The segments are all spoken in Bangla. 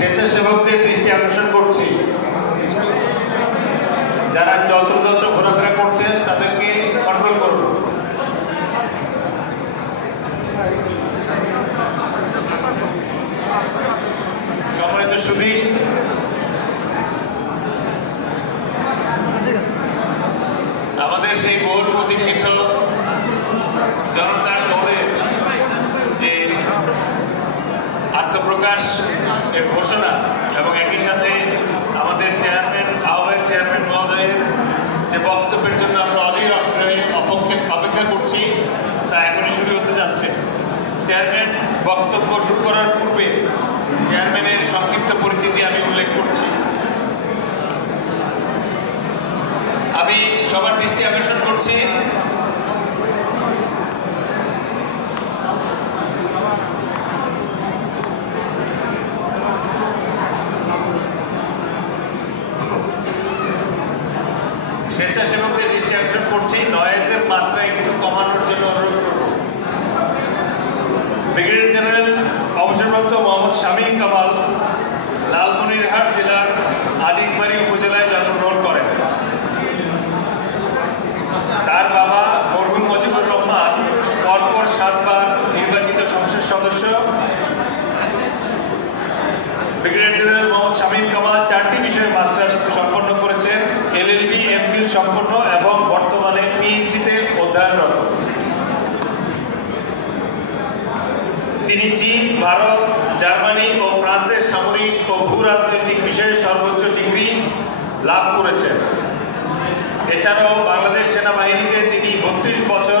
স্বেচ্ছাসেবকদের দৃষ্টি আকর্ষণ করছি, যারা যত্রতত্র ঘোরাফেরা করছেন তাদেরকে কন্ট্রোল করুন। সম্মানিত সুধী, আমাদের সেই বহুল প্রতীক্ষিত জনতার দলের যে আত্মপ্রকাশ এর ঘোষণা এবং একই সাথে আমাদের আহ্বায়ক চেয়ারম্যান মহোদয়ের যে বক্তব্যের জন্য আমরা অধীর আগ্রহে অপেক্ষা করছি তা এখনই শুরু হতে যাচ্ছে। চেয়ারম্যান বক্তব্য শুরু করার পূর্বে চেয়ারম্যানের সংক্ষিপ্ত পরিচিতি আমি উল্লেখ করছি। আমি সবার দৃষ্টি আকর্ষণ করছি স্বেচ্ছাসেবকদের দৃষ্টি আকর্ষণ করছি, নয়েজের মাত্রা একটু কমানোর জন্য অনুরোধ করব। ব্রিগেডিয়ার জেনারেল অবসরপ্রাপ্ত মোহাম্মদ শামীম কামাল লালমনিরহাট জেলার আদিকবাড়ি উপজেলায় জন্মগ্রহণ করেন। তার বাবা মরহুম মুজিবুর রহমান পরপর 7 বার নির্বাচিত সংসদ সদস্য। ব্রিগেডিয়ার জেনারেল মোহাম্মদ শামীম কামাল 4টি বিষয়ে মাস্টার্স সম্পন্ন করেছেন, LLB এমফিল সম্পন্ন এবং বর্তমানে PhD-তে অধ্যয়নরত। তিনি চীন, ভারত, জার্মানি ও ফ্রান্সের সামরিক ও ভূ রাজনৈতিক বিষয়ে সর্বোচ্চ ডিগ্রি লাভ করেছেন। এছাড়াও বাংলাদেশ সেনাবাহিনীতে তিনি 32 বছর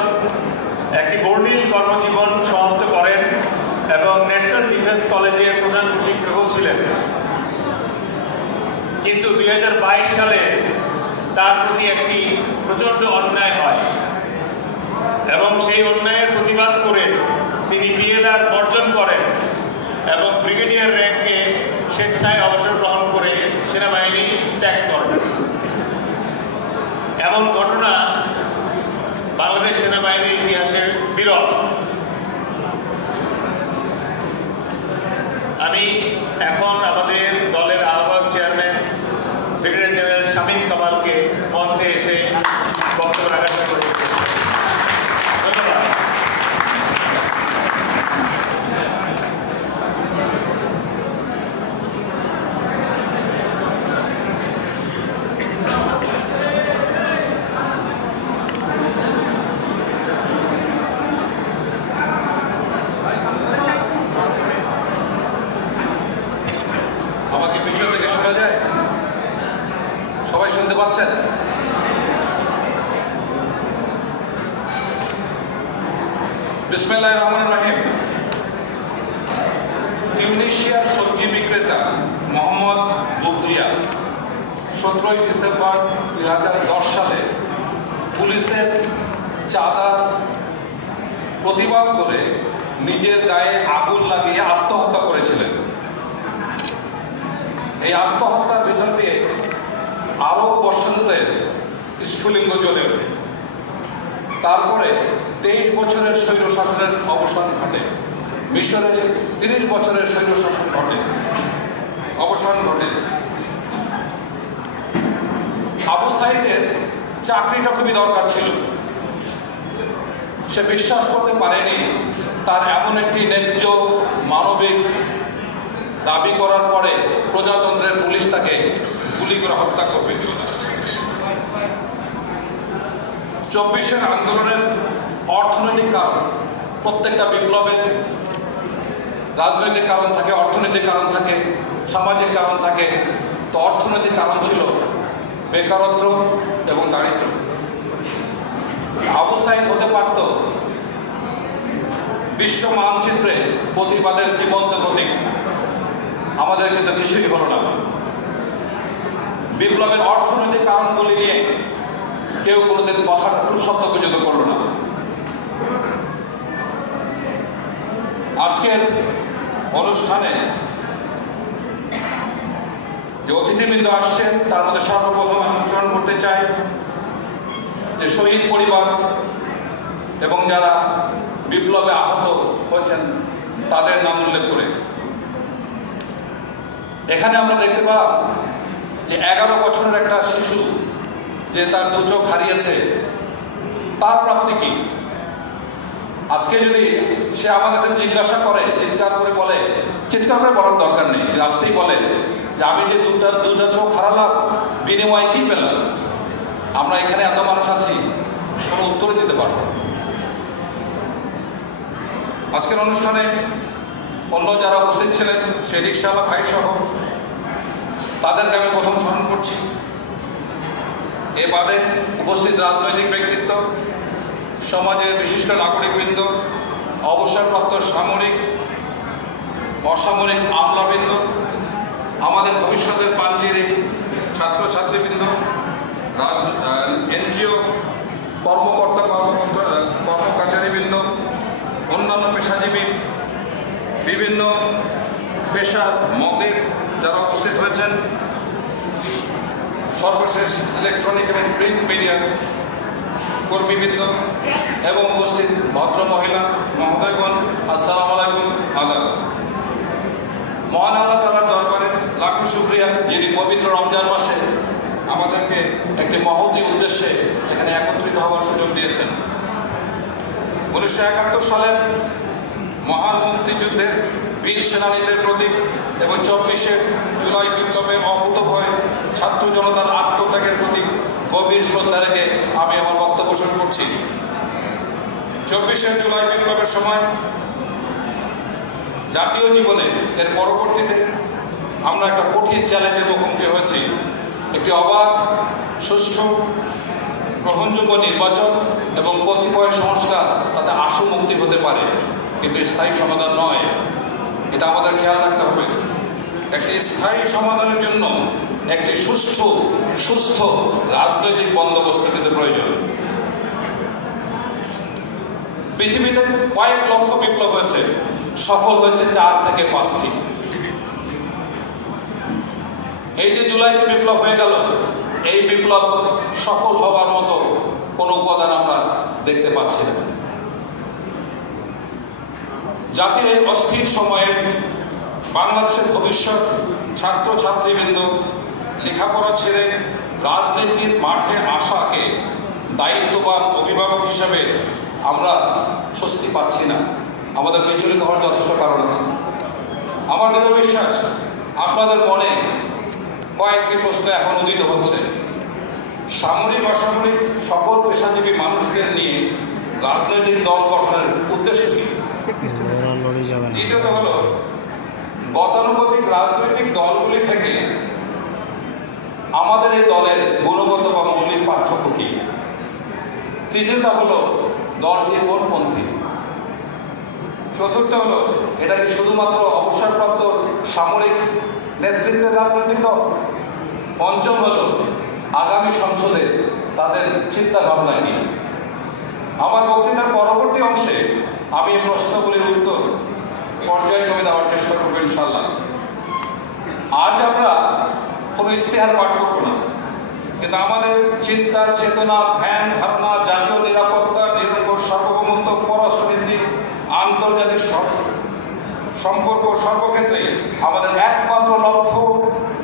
একটি বর্ণিল কর্মজীবন সমাপ্ত করেন এবং ন্যাশনাল ডিফেন্স কলেজের প্রধান প্রশিক্ষক ছিলেন। কিন্তু 2022 সালে তার প্রতি একটি প্রচণ্ড অন্যায় হয় এবং সেই অন্যায়ের প্রতিবাদ করে তিনি PLR বর্জন করেন এবং ব্রিগেডিয়ার র্যাঙ্কে স্বেচ্ছায় অবসর গ্রহণ করে সেনাবাহিনী ত্যাগ করেন। এমন ঘটনা বাংলাদেশ সেনাবাহিনীর ইতিহাসে বিরল। আমি এখন আমাদের দলের আহ্বায়ক চেয়ারম্যান ব্রিগেডিয়ার জেনারেল শামীম কামালকে মঞ্চে এসে বক্তব্য রাখার জন্য ধন্যবাদ। আমাকে পিছন থেকে শোনা যায়? সবাই শুনতে পাচ্ছেন? বিসমিল্লাহির রহমানির রহিম। টিউনিশিয়ার সবজি বিক্রেতা মোহাম্মদ বুবজিয়া 17 ডিসেম্বর 2010 সালে পুলিশের চাঁদার প্রতিবাদ করে নিজের গায়ে আগুন লাগিয়ে আত্মহত্যা করেছিলেন। এই আত্মহত্যার ভিতর দিয়ে আরব বসন্তের স্ফুলিঙ্গ জ্বলে ওঠে। তারপরে 23 বছরের স্বৈর শাসনের অবসান ঘটে। মিশরে 30 বছরের স্বৈর শাসন অবসান ঘটে। আবু সাইদের চাকরিটা খুবই দরকার ছিল। সে বিশ্বাস করতে পারেনি তার এমন একটি ন্যায্য মানবিক দাবি করার পরে প্রজাতন্ত্রের পুলিশ তাকে গুলি করে হত্যা করবে। 24-এর আন্দোলনের অর্থনৈতিক কারণ, প্রত্যেকটা বিপ্লবের রাজনৈতিক কারণ থাকে, অর্থনৈতিক কারণ থাকে, সামাজিক কারণ থাকে। তো অর্থনৈতিক কারণ ছিল বেকারত্ব এবং দারিদ্র। আবু সাইদ হতে পারত বিশ্ব মানচিত্রে প্রতিবাদের জীবন্ত প্রতীক। আমাদের কিন্তু কিছুই হলো না। বিপ্লবের অর্থনৈতিক কারণগুলি নিয়ে কেউ কোনোদিন কথাটা একটু সত্য পর্যন্ত করল না। আজকের অনুষ্ঠানে যে অতিথিবৃন্দ আসছেন তার মধ্যে সর্বপ্রথম আমি উচ্চারণ করতে চাই যে শহীদ পরিবার এবং যারা বিপ্লবে আহত হয়েছেন তাদের নাম উল্লেখ করে এখানে আমরা দেখতে পেলাম যে 11 বছরের একটা শিশু যে তার 2 চোখ হারিয়েছে, তার প্রাপ্তি কি? আজকে যদি সে আমাদের জিজ্ঞাসা করে, চিৎকার করে বলে, চিৎকার করে বলার দরকার নেই, যে আসতেই বলে যে আমি যে দুটা চোখ হারালাম, বিনিময়ে কি পেলাম? আমরা এখানে এত মানুষ আছি, কোনো উত্তর দিতে পারবো না। আজকের অনুষ্ঠানে অন্য যারা উপস্থিত ছিলেন, সেই রিক্সাওয়ালা ভাই সহ তাদেরকে আমি প্রথম স্মরণ করছি। এ বাদে উপস্থিত রাজনৈতিক ব্যক্তিত্ব, সমাজের বিশিষ্ট নাগরিকবৃন্দ, অবসরপ্রাপ্ত সামরিক অসামরিক আমলাবৃন্দ, আমাদের ভবিষ্যতের পাঞ্জিরি ছাত্রছাত্রীবৃন্দ, এনজিও কর্মকাচারীবৃন্দ, অন্যান্য পেশাজীবী, বিভিন্ন পেশার মতের যারা উপস্থিত হয়েছেন, সর্বশেষ ইলেকট্রনিক এবং প্রিন্ট মিডিয়ার কর্মীবৃন্দ এবং উপস্থিত ভদ্র মহিলা মহোদয়গণ, আসসালামু আলাইকুম। আদাব। মহান আল্লাহ তাআলার দরবারে লাখো শুকরিয়া, যিনি পবিত্র রমজান মাসে আমাদেরকে একটি মহতী উদ্দেশ্যে এখানে একত্রিত হওয়ার সুযোগ দিয়েছেন। 1971 সালের মহান মুক্তিযুদ্ধের বীর সেনানীদের প্রতি এবং 24শে জুলাই বিপ্লবে অকুতোভয় ছাত্র জনতার আত্মত্যাগের প্রতি গভীর শ্রদ্ধা রেখে আমি আমার বক্তব্য শুরু করছি। 24শে জুলাই বিপ্লবের সময় জাতীয় জীবনে এর পরবর্তীতে আমরা একটা কঠিন চ্যালেঞ্জের মুখোমুখি হয়েছি। একটি অবাধ, সুষ্ঠু, গ্রহণযোগ্য নির্বাচন এবং কতিপয় সংস্কার তাতে আশু মুক্তি হতে পারে, কিন্তু স্থায়ী সমাধান নয়। এটা আমাদের খেয়াল রাখতে হবে। একটি স্থায়ী সমাধানের জন্য একটি সুস্থ রাজনৈতিক বন্দোবস্ত কিন্তু প্রয়োজন। পৃথিবীতে কয়েক লক্ষ বিপ্লব হয়েছে, সফল হয়েছে 4 থেকে 5টি। এই যে জুলাইতে বিপ্লব হয়ে গেল, এই বিপ্লব সফল হওয়ার মতো কোনো উপাদান আমরা দেখতে পাচ্ছি না। জাতির এই অস্থির সময়ে বাংলাদেশের ভবিষ্যৎ ছাত্রছাত্রীবৃন্দ লেখাপড়া ছেড়ে রাজনীতির মাঠে আসাকে দায়িত্ববান অভিভাবক হিসাবে আমরা স্বস্তি পাচ্ছি না। আমাদের বিচলিত হওয়ার যথেষ্ট কারণ আছে। আমার দৃঢ় বিশ্বাস আপনাদের মনে কয়েকটি প্রশ্ন এখন উদিত হচ্ছে। সামরিক অসামরিক সকল পেশাজীবী মানুষদের নিয়ে রাজনৈতিক দল গঠনের উদ্দেশ্য কি? দ্বিতীয়ত হলো, গতানুগতিক রাজনৈতিক দলগুলি থেকে আমাদের এই দলের গুণগত বা মৌলিক পার্থক্য কি? তৃতীয়ত হলো, দলটি কোনপন্থী? চতুর্থ হলো, এটা কি শুধুমাত্র অবসরপ্রাপ্ত সামরিক নেতৃত্বের রাজনৈতিক দল? পঞ্চম হলো, আগামী সংসদে তাদের চিন্তা ভাবনা কি? আমার বক্তৃতার পরবর্তী অংশে আমি এই প্রশ্নগুলির উত্তর পর্যায়ক্রমে দেওয়ার চেষ্টা করব ইনশাআল্লাহ। আজ আমরা কোনো ইশতেহার পাঠ করব না, কিন্তু আমাদের চিন্তা, চেতনা, ধ্যান, ধারণা, জাতীয় নিরাপত্তা, নিরঙ্কুশ সার্বভৌমত্ব, পররাষ্ট্রনীতি, আন্তর্জাতিক সম্পর্ক সর্বক্ষেত্রে আমাদের একমাত্র লক্ষ্য,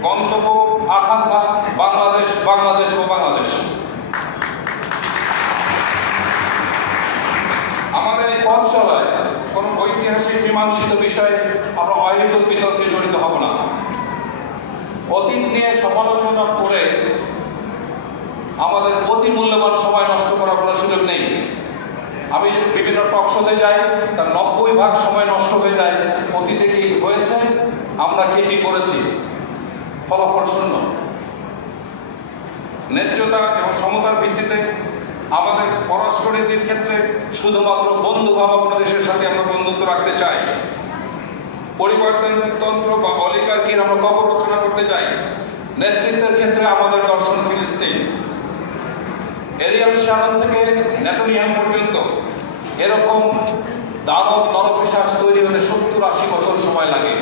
গন্তব্য, আকাঙ্ক্ষা বাংলাদেশ, বাংলাদেশ ও বাংলাদেশ। আমাদের এই পথ চলায় কোনো ঐতিহাসিক মীমাংসিত বিষয়ে আমরা অহেতুক বিতর্কে জড়িত হব না। অতীত নিয়ে সমালোচনা করে আমাদের অতি মূল্যবান সময় নষ্ট করার কোনো সুযোগ নেই। আমি বিভিন্ন টক শোতে যাই, তার 90% সময় নষ্ট হয়ে যায় অতীতে কি হয়েছে, আমরা কি করেছি, ফলাফল শূন্য। ন্যায্যতা এবং সমতার ভিত্তিতে আমাদের পররাষ্ট্রনীতির ক্ষেত্রে শুধুমাত্র বন্ধু ভাবা কোনো দেশের সাথে আমরা বন্ধুত্ব রাখতে চাই। পরিবর্তনতন্ত্র বা অলিগার্কির আমরা কবর রচনা করতে চাই। নেতৃত্বের ক্ষেত্রে আমাদের দর্শন ফিলিস্তিন। এরিয়াল শারন থেকে নেতানিয়াহু পর্যন্ত এরকম দানব নরপিশাচ তৈরি হতে 70-80 বছর সময় লাগে,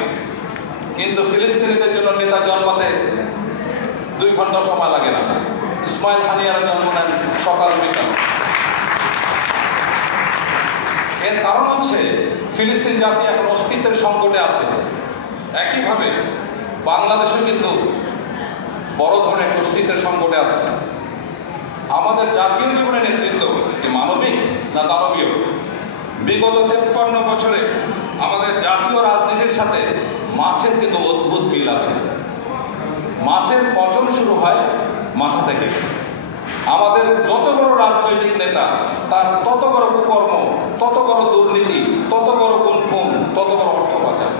কিন্তু ফিলিস্তিনিদের জন্য নেতা জন্মাতে 2 ঘন্টা সময় লাগে না। ইসমাইল হানিয়ারা জন্ম নেন সকাল বিকাল। এর কারণ হচ্ছে ফিলিস্তিন জাতি এখন অস্তিত্বের সংকটে আছে। একইভাবে বাংলাদেশে কিন্তু বড় ধরনের অস্তিত্বের সংকটে আছে। আমাদের জাতীয় জীবনের নেতৃত্ব কি মানবিক না দানবীয়? বিগত 53 বছরে আমাদের জাতীয় রাজনীতির সাথে মাছের কিন্তু অদ্ভুত মিল আছে। মাছের পচন শুরু হয় মাথা থেকে। আমাদের যত বড় রাজনৈতিক নেতা তার তত বড় কুকর্ম, তত বড় দুর্নীতি, তত বড় গুণফুন, তত বড় অর্থ পাচার।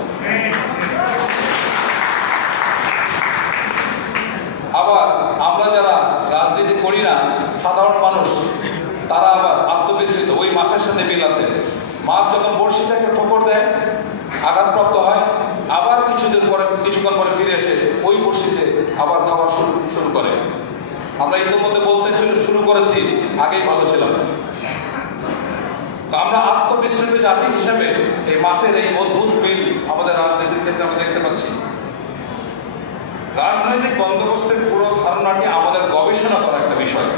আবার আমরা যারা রাজনীতি করি না, সাধারণ মানুষ, তারা আবার আত্মবিস্মৃত। ওই মাছের সাথে মিল আছে। মাছ যখন বড়শি থেকে ঠোকর দেয়, আঘাতপ্রাপ্ত হয়, আবার কিছুক্ষণ পরে ফিরে এসে ওই বড়শিতে আবার খাবার শুরু করে। আমরা ইতিমধ্যে বলতে শুরু করেছি, আগেই ভালো ছিলাম। তো আমরা আত্মবিস্মৃত জাতি হিসেবে এই মাছের এই অদ্ভুত মিল আমাদের রাজনীতির ক্ষেত্রে আমরা দেখতে পাচ্ছি। রাজনৈতিক বন্দোবস্তের পুরো ধারণাটি আমাদের গবেষণা করা একটা বিষয়।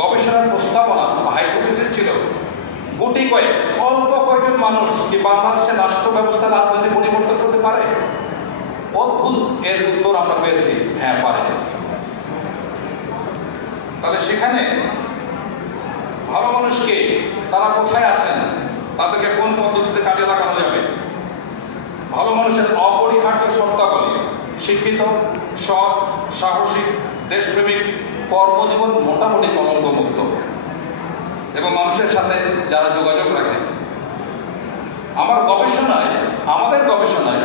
গবেষণার প্রস্তাবনা হাইপোথিসিস ছিল গুটি কয়েক অল্প কয়েকজন মানুষ কি বাংলাদেশের রাষ্ট্র ব্যবস্থা রাজনীতি পরিবর্তন করতে পারে? অদ্ভুত এর উত্তর আমরা পেয়েছি, হ্যাঁ পারে। তাহলে সেখানে ভালো মানুষকে তারা কোথায় আছেন, তাদেরকে কোন পদ্ধতিতে কাজে লাগানো যাবে? ভালো মানুষের অপরিহার্য শর্তাবলী: শিক্ষিত, সৎ, সাহসী, দেশপ্রেমিক, কর্মজীবন মোটামুটি কলঙ্কমুক্ত এবং মানুষের সাথে যারা যোগাযোগ রাখে। আমাদের গবেষণায়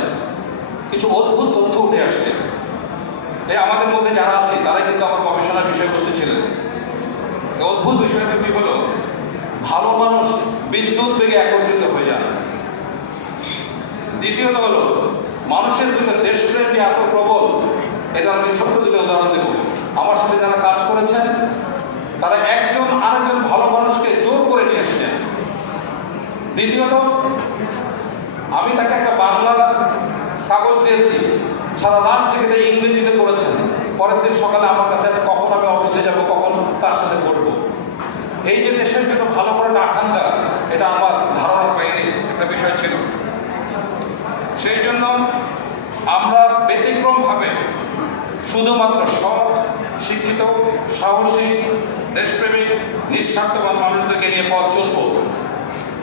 কিছু অদ্ভুত তথ্য উঠে আসছে। এই আমাদের মধ্যে যারা আছে তারাই কিন্তু আমার গবেষণার বিষয়বস্তু ছিলেন। এই অদ্ভুত বিষয় দুটি হলো, ভালো মানুষ বিদ্যুৎ বেগে একত্রিত হয়ে যান। দ্বিতীয়ত হলো, মানুষের ভিতরে দেশপ্রেম যে এত প্রবল, এটার আমি ছোট্ট দিলে উদাহরণ দেব। আমার সাথে যারা কাজ করেছেন তারা একজন আরেকজন ভালো মানুষকে জোর করে নিয়ে এসছেন। দ্বিতীয়ত, আমি তাকে একটা বাংলা কাগজ দিয়েছি, সারা রাত জেগে ইংরেজিতে পড়েছেন। পরের দিন সকালে আমার কাছে কখন আমি অফিসে যাব, কখন তার সাথে পড়বো। এই যে দেশের জন্য ভালো করে আকাঙ্ক্ষা, এটা আমার ধারণার বাইরে একটা বিষয় ছিল। সেই জন্য আমরা ব্যতিক্রমভাবে শুধুমাত্র সৎ, শিক্ষিত, সাহসী, দেশপ্রেমিক, নিঃস্বার্থবান মানুষদেরকে নিয়ে পথ চলব।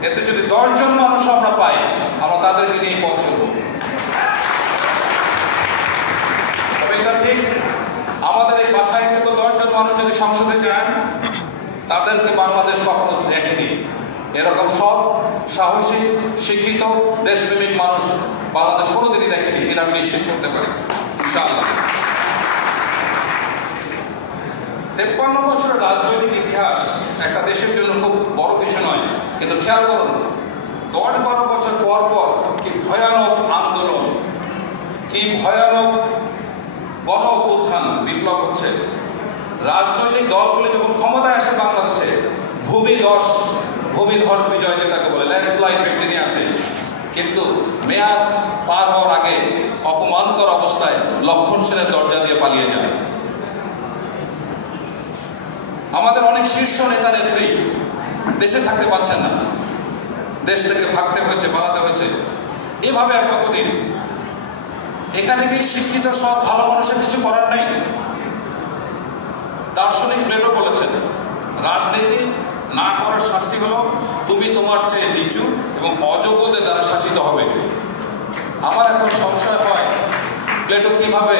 এতে যদি 10 জন মানুষ আমরা পাই, আমরা তাদেরকে নিয়ে পথ চলব। তবে এটা ঠিক, আমাদের এই বাছাইকৃত 10 জন মানুষ যদি সংসদে যান, তাদেরকে বাংলাদেশ কখনো দেখেনি। এরকম সৎ, সাহসী, শিক্ষিত, দেশপ্রেমিক মানুষ বাংলাদেশ কোনোদিনই দেখেনি, এটা আমি নিশ্চিত করতে পারি ইনশাআল্লাহ। 53 বছরের রাজনৈতিক ইতিহাস একটা দেশের জন্য খুব বড় কিছু নয়, কিন্তু খেয়াল করুন 10-12 বছর পর পর কি ভয়ানক আন্দোলন, কি ভয়ানক গণ অভ্যুত্থান, বিপ্লব হচ্ছে। রাজনৈতিক দলগুলি যখন ক্ষমতায় আসে বাংলাদেশে, ভূমিধস বিজয় যেটাকে বলে, ল্যান্ডস্লাইড ভিক্টরি আসে। কিন্তু মেয়াদ পার হওয়ার আগে অপমানকর অবস্থায় লক্ষণ সেনের দরজা দিয়ে পালিয়ে যায়। আমাদের অনেক শীর্ষ নেতা নেত্রী দেশে থাকতে পারছেন না, দেশ থেকে ভাগতে হয়েছে, পালাতে হয়েছে। এভাবে আর কতদিন? এখানে কি শিক্ষিত, সৎ, ভালো মানুষের কিছু করার নেই? দার্শনিক প্লেটো বলেছেন, রাজনীতি না করার শাস্তি হলো তুমি তোমার চেয়ে নিচু এবং অযোগ্যদের দ্বারা শাসিত হবে। আমার এখন সংশয় হয়, প্লেটো কিভাবে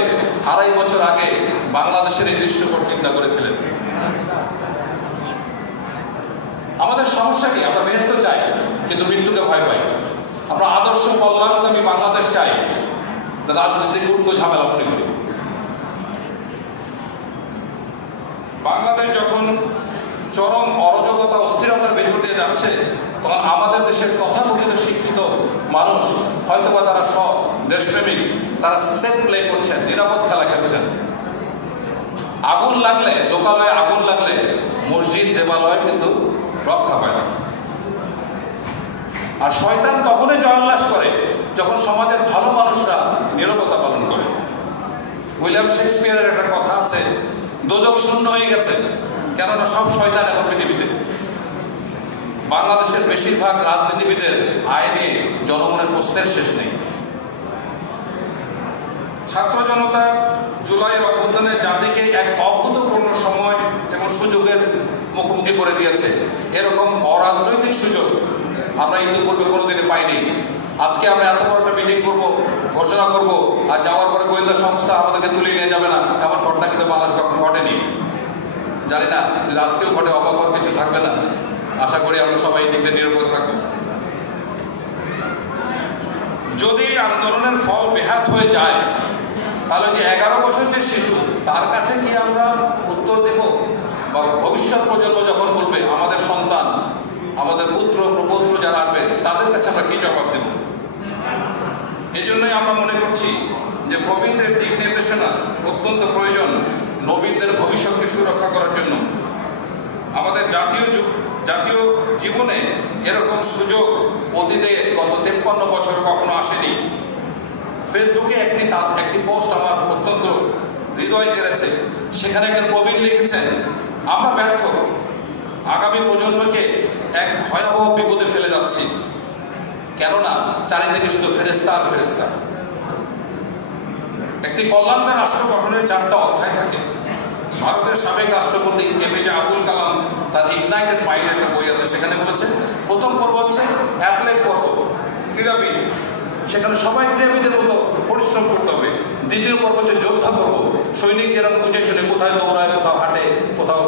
2.5 বছর আগে বাংলাদেশের এই দৃশ্যপট চিন্তা করেছিলেন। আমাদের সমস্যা কি? আমরা বেহেশত চাই কিন্তু মৃত্যুকে ভয় পাই। আমরা আদর্শ কল্যাণকামী বাংলাদেশ চাই, রাজনৈতিক উটকো ঝামেলা মনে করি। বাংলাদেশ যখন চরম অরাজকতা, অস্থিরতার ভেতর দিয়ে যাচ্ছে, তখন আমাদের দেশের তথাকথিত শিক্ষিত মানুষ, হয়তোবা তারা সৎ, দেশপ্রেমিক, তারা সেফ প্লে করছেন, নিরাপদ খেলা খেলছেন। আগুন লাগলে, লোকালয়ে আগুন লাগলে মসজিদ, দেবালয় কিন্তু রক্ষা পায় না। আর শয়তান তখনই জয়োল্লাস করে যখন সমাজের ভালো মানুষরা নীরবতা পালন করে। উইলিয়াম শেক্সপিয়ারের একটা কথা আছে, দোজক শূন্য হয়ে গেছে, কেননা সব শয়তান এখন পৃথিবীতে। বাংলাদেশের বেশিরভাগ রাজনীতিবিদের আয় নিয়ে জনগণের প্রশ্নের শেষ নেই। ছাত্র জনতার জুলাইয়ের অভ্যুত্থানে জাতিকে এক অভূতপূর্ণ সময় এবং সুযোগের মুখোমুখি করে দিয়েছে। এরকম অরাজনৈতিক সুযোগ আমরা ইতিপূর্বে কোনোদিনে পাইনি। আজকে আমরা এত বড় একটা মিটিং করব, ঘোষণা করব, আর যাওয়ার পরে গোয়েন্দা সংস্থা আমাদেরকে তুলে নিয়ে যাবে না, এমন ঘটনা কিন্তু বাংলাদেশ কখনো ঘটেনি। জানি না আজকেও ঘটে, অবাক হওয়ার কিছু থাকবে না। আশা করি আমরা সবাই এই দিকে নিরাপদ থাকবো। যদি আন্দোলনের ফল বেহাত হয়ে যায়, তাহলে যে 11 বছর যে শিশু, তার কাছে কি আমরা উত্তর দেব? বা ভবিষ্যৎ প্রজন্ম যখন বলবে, আমাদের সন্তান, আমাদের পুত্র প্রপৌত্র যারা আসবে, তাদের কাছে আমরা কি জবাব দেব? এই জন্যই আমরা মনে করছি যে প্রবীণদের দিক নির্দেশনা অত্যন্ত প্রয়োজন নবীনদের ভবিষ্যৎকে সুরক্ষা করার জন্য। আমাদের জাতীয় জীবনে এরকম সুযোগ অতীতে গত 53 বছর কখনো আসেনি। ফেসবুকে একটি পোস্ট আমার অত্যন্ত হৃদয় কেড়েছে। সেখানে একজন প্রবীণ লিখেছেন, আমরা ব্যর্থ, আগামী প্রজন্মকে এক ভয়াবহ বিপদে ফেলে যাচ্ছি। কেননা চারিদিকে শুধু ফেরেশতা আর ফেরেশতা। একটি কল্যাণকর রাষ্ট্র গঠনের 4টা অধ্যায় থাকে। ভারতের সাবেক রাষ্ট্রপতি এপিজে আবুল কালাম তার ইগনাইটেড মাইন্ড একটা বই আছে, সেখানে বলেছে প্রথম পর্ব হচ্ছে অ্যাথলেট পর্ব, ক্রীড়াবিদ, সেখানে সবাই ক্রীড়াবিদের মতো পরিশ্রম করতে হবে। দ্বিতীয় পর্ব হচ্ছে যোদ্ধা পর্ব, সৈনিক যেরকম বুঝে শুনে কোথায় দৌড়ায়, কোথাও হাঁটে, কোথাও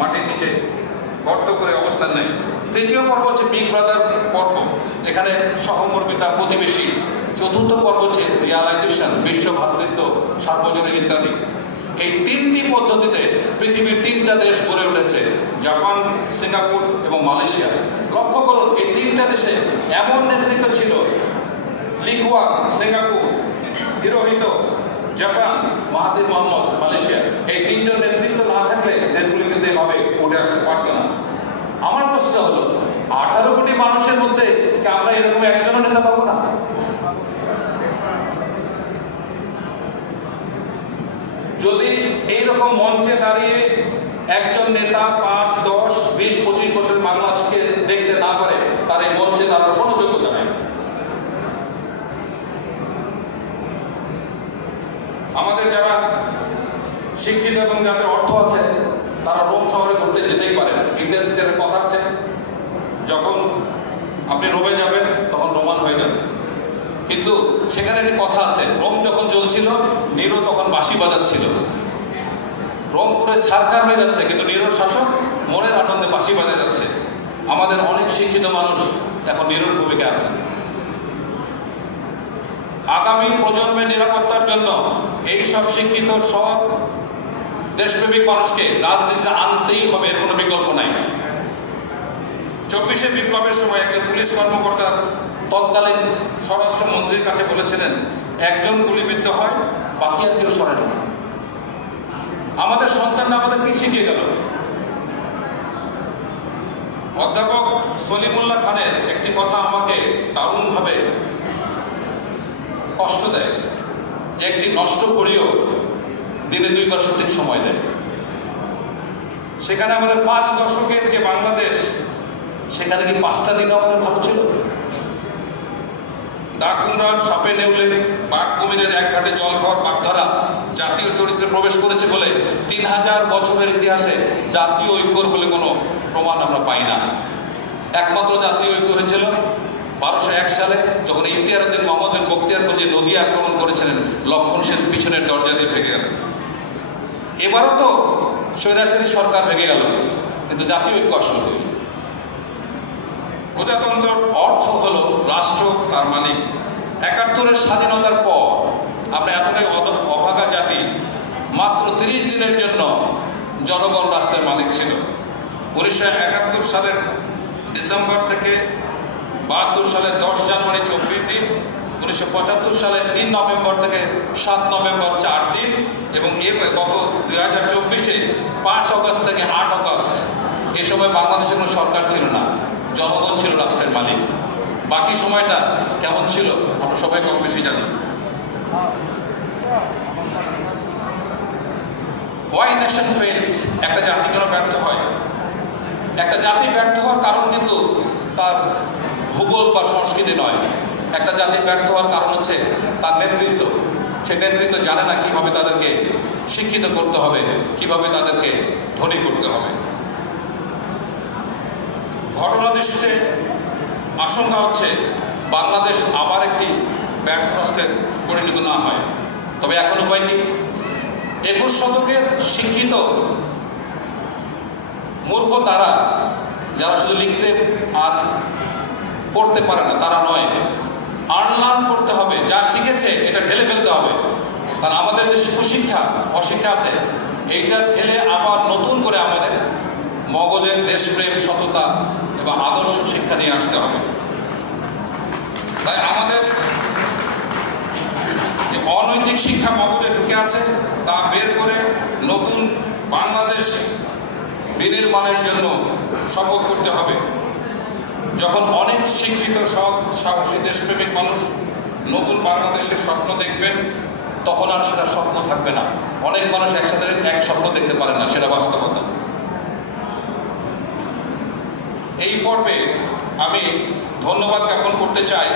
মাটির নিচে গর্ত করে অবস্থান নেয়। তৃতীয় পর্ব হচ্ছে বিগ ব্রাদার পর্ব, এখানে সহমর্মিতা, প্রতিবেশী। চতুর্থ পর্ব হচ্ছে রিয়ালাইজেশন, বিশ্ব ভ্রাতৃত্ব, সার্বজনীন ইত্যাদি। এই 3টি পদ্ধতিতে পৃথিবীর 3টা দেশ গড়ে উঠেছে, জাপান, সিঙ্গাপুর এবং মালয়েশিয়া। লক্ষ্য করুন, এই 3টা দেশে এমন নেতৃত্ব ছিল, Lee Kuan Singapore, Hirohito Japan, Mahathir Mohammad Malaysia. এই 3জন নেতৃত্ব না থাকলে দেশগুলি কিন্তু এভাবে উঠে আসতে পারত না। আমার প্রশ্ন হলো, 18 কোটি মানুষের মধ্যে কি আমরা এরকম একজনও নেতা পাবো না? যদি এইরকম মঞ্চে দাঁড়িয়ে একজন নেতা 5, 10, 20, 25 বছর বাংলাদেশকে দেখতে না পারে, তার এই মঞ্চে দাঁড়ার কোনো যোগ্যতা নেই। আমাদের যারা শিক্ষিত এবং যাদের অর্থ আছে, তারা রোম শহরে ঘুরতে যেতেই পারেন। ইংরেজিতে একটা কথা আছে, যখন আপনি রোমে যাবেন তখন রোমান হয়ে যাবেন। কিন্তু সেখানে একটি কথা আছে, রোম যখন জ্বলছিল, নিরো তখন বাঁশি বাজাচ্ছিল। রোম পুরো ছারখার হয়ে যাচ্ছে, কিন্তু নিরোর শাসক মনের আনন্দে বাঁশি বাজা যাচ্ছে। আমাদের অনেক শিক্ষিত মানুষ এখন নিরোর ভূমিকা আছে। আগামী প্রজন্মের নিরাপত্তার জন্য এই সব শিক্ষিত, সৎ, দেশপ্রেমিক মানুষকে রাজনীতিতে আনতেই হবে, এর কোনো বিকল্প নাই। 24শে বিপ্লবের সময় একজন পুলিশ কর্মকর্তা তৎকালীন স্বরাষ্ট্রমন্ত্রীর কাছে বলেছিলেন, একজন গুলিবিদ্ধ হয়, বাকি আর কেউ সরে না। আমাদের সন্তানরা আমাদের কি শিখিয়ে গেল? অধ্যাপক সলিমুল্লাহ খানের একটি কথা আমাকে দারুণভাবে কষ্ট দেয়, যে একটি নষ্ট করিও দিনে 2 বার সঠিক সময় দেয়। সেখানে আমাদের 5 দশকের যে বাংলাদেশ, সেখানে কি 5টা দিন আমাদের ভালো ছিল? দাকুমরার, সাপে নেউলে, বাঘ কুমিরের এক ঘাটে জল খাওয়ার বাগধারা জাতীয় চরিত্রে প্রবেশ করেছে বলে 3000 বছরের ইতিহাসে জাতীয় ঐক্যর বলে কোনো প্রমাণ আমরা পাই না। একমাত্র জাতীয় ঐক্য হয়েছিল 1201 সালে, যখন ইমতিয়ার উদ্দিন মোহাম্মদ বিন বখতিয়ার খলজি নদী আক্রমণ করেছিলেন, লক্ষণ সেন পিছনের দরজা দিয়ে ভেঙে গেল। এবারও তো স্বৈরাচারী সরকার ভেঙে গেল, কিন্তু জাতীয় ঐক্য আসলে হইল। প্রজাতন্ত্রের অর্থ হলো রাষ্ট্র তার মালিক। 71-এর স্বাধীনতার পর আমরা এতটাই অভাগা জাতি, মাত্র 30 দিনের জন্য জনগণ রাষ্ট্রের মালিক ছিল। 1971 সালের ডিসেম্বর থেকে 72 সালের 10 জানুয়ারি 24 দিন, 1975 সালের 3 নভেম্বর থেকে 7 নভেম্বর 4 দিন, এবং গত 2024-এ 5 অগস্ট থেকে 8 অগস্ট, এ সময় বাংলাদেশের কোনো সরকার ছিল না, জনগণ ছিল রাষ্ট্রের মালিক। বাকি সময়টা কেমন ছিল আমরা সবাই কম বেশি জানি। Why nation fails? একটা জাতি কেন ব্যর্থ হয়? একটা জাতি ব্যর্থ হওয়ার কারণ কিন্তু তার ভূগোল বা সংস্কৃতি নয়। একটা জাতি ব্যর্থ হওয়ার কারণ হচ্ছে তার নেতৃত্ব। সে নেতৃত্ব জানে না কিভাবে তাদেরকে শিক্ষিত করতে হবে, কিভাবে তাদেরকে ধনী করতে হবে। ঘটনা দৃষ্টিতে আশঙ্কা হচ্ছে বাংলাদেশ আবার একটি ব্যর্থ রাষ্ট্রে পরিণত না হয়। তবে এখন উপায় কি? 21 শতকের শিক্ষিত মূর্খ তারা, যারা শুধু লিখতে আর পড়তে পারে না তারা নয়, আনলার্ন করতে হবে। যা শিখেছে এটা ঢেলে ফেলতে হবে। কারণ আমাদের যে কুশিক্ষা, অশিক্ষা আছে, এইটা ঢেলে আবার নতুন করে আমাদের মগজের দেশপ্রেম, সততা এবং আদর্শ শিক্ষা নিয়ে আসতে হবে। তাই আমাদের যে অনৈতিক শিক্ষা মগজে ঢুকে আছে তা বের করে নতুন বাংলাদেশ বিনির্মাণের জন্য শপথ করতে হবে। যখন অনেক শিক্ষিত, সৎ, সাহসী, দেশপ্রেমিক মানুষ নতুন বাংলাদেশের স্বপ্ন দেখবেন, তখন আর সেটা স্বপ্ন থাকবে না। অনেক মানুষ একসাথে এক স্বপ্ন দেখতে পারে না, সেটা বাস্তবতা। এই পর্বে আমি ধন্যবাদ জ্ঞাপন করতে চাই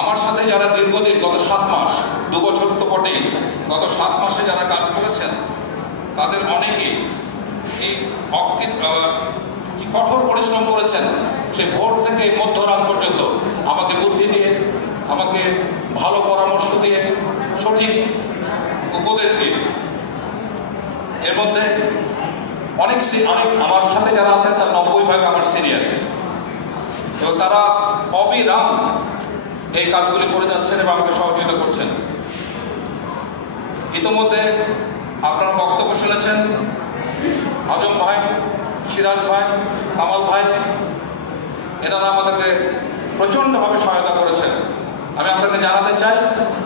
আমার সাথে যারা দীর্ঘদিন, গত 7 মাস, 2 বছর তো বটেই, গত 7 মাসে যারা কাজ করেছেন তাদের অনেকেই এই কঠোর পরিশ্রম করেছেন। সে ভোর থেকে মধ্যরাত পর্যন্ত আমাকে বুদ্ধি দিয়ে, আমাকে ভালো পরামর্শ দিয়ে, সঠিক উপদেশ দিয়ে। এর মধ্যে অনেক আমার সাথে যারা আছেন তার 90% আমার সিনিয়র, এবং তারা অবিরাম এই কাজগুলি করে যাচ্ছেন এবং আমাকে সহযোগিতা করছেন। ইতিমধ্যে আপনারা বক্তব্য শুনেছেন, আজম ভাই, সিরাজ ভাই, কামাল ভাই, এনারা আমাদেরকে প্রচণ্ডভাবে সহায়তা করেছেন। আমি আপনাকে জানাতে চাই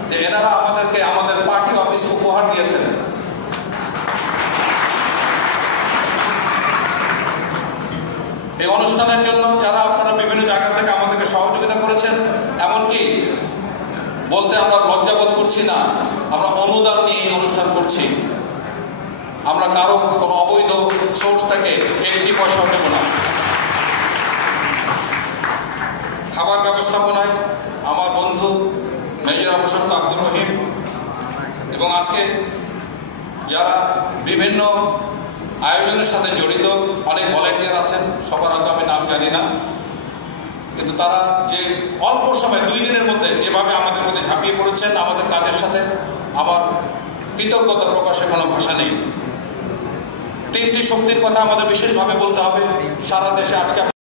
যে এনারা আমাদেরকে আমাদের পার্টি অফিস উপহার দিয়েছেন। এই অনুষ্ঠানের জন্য যারা আপনারা বিভিন্ন জায়গা থেকে আমাদেরকে সহযোগিতা করেছেন, এমনকি বলতে আমরা লজ্জাবোধ করছি না, আমরা অনুদান নিয়ে এই অনুষ্ঠান করছি। আমরা কারো কোনো অবৈধ সোর্স থেকে 1 পয়সাও নেব না। খাবার ব্যবস্থাপনায় আমার বন্ধু মেজর অবসন্ত আব্দুর রহিম, এবং আজকে যারা বিভিন্ন আয়োজনের সাথে জড়িত অনেক ভলেন্টিয়ার আছেন, সবার হয়তো আমি নাম জানি না, কিন্তু তারা যে অল্প সময় 2 দিনের মধ্যে যেভাবে আমাদের মধ্যে ঝাঁপিয়ে পড়েছেন আমাদের কাজের সাথে, আমার কৃতজ্ঞতা প্রকাশে কোনো ভাষা নেই। 3টি শক্তির কথা আমাদের বিশেষভাবে বলতে হবে। সারা দেশে আজকে